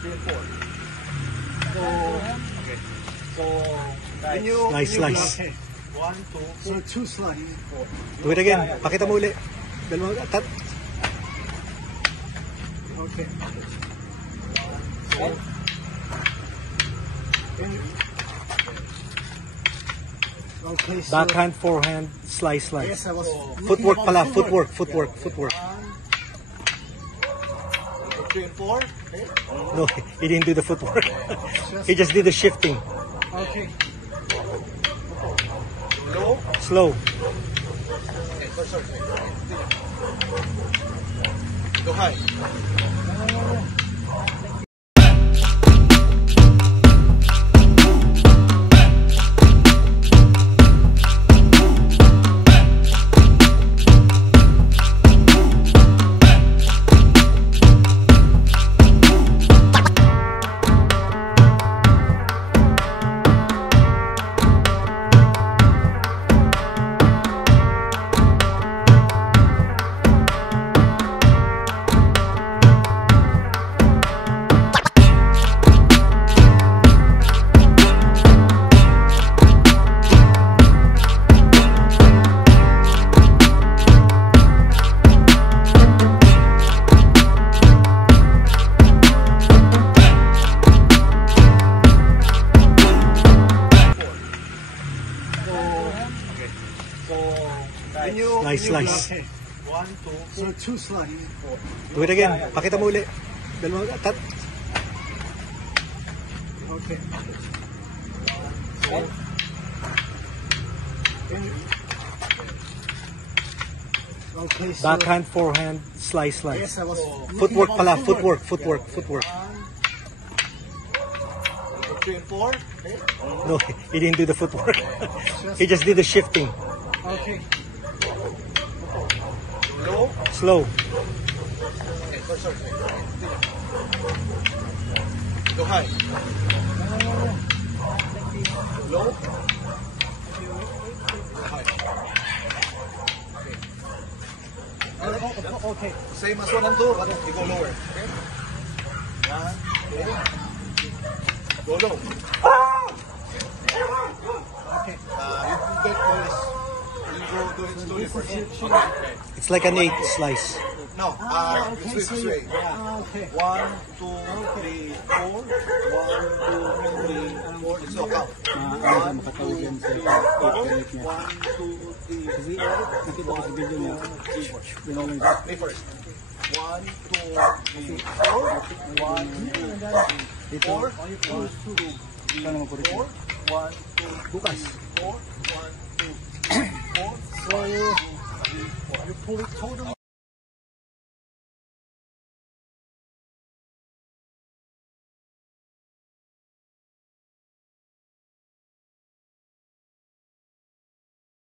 3 and 4. So, okay. So, Slice. Okay. 1, 2, So two slices. 4. Do it again. Pakita mo uli. Dalawang tat. Okay. Okay. Okay. So, Backhand, forehand, slice. yes, I was Footwork looking pala. about Footwork. 3 and 4. Okay. No, he didn't do the footwork. He just did the shifting. Okay. Low. Slow. Okay, sorry. Go high. Slice. Okay. 1, 2, So two slices. 4. Do it again. Pakita mo uli. Dalawang tat. Okay. Okay. Okay. So, Backhand, forehand, slice. yes, I was Footwork looking pala. about Footwork. 3 and 4. Okay. No, he didn't do the footwork. He just did the shifting. Okay. Low. Slow. Okay, sorry. Go high. Low. Go high. Okay. Same as 1 and 2, but you go lower. Okay? 1, 2. Go low. Okay. You go do it slowly first. Okay. It's like an 8 slice. No, Okay. this way. Okay. 1, 2, 3, 4. 1, 2, 3, 4. It's no count. 1, 2, 3, 4. 1, 2, 3, 4. 1, 2, 3, 4. Me first. 1, 2, 3, 4. 1, 2, 3, 4. 1, 2, 3, 4. 1, 2, Bukas. 4. 1, 2, 3, 4. So you pull it totally.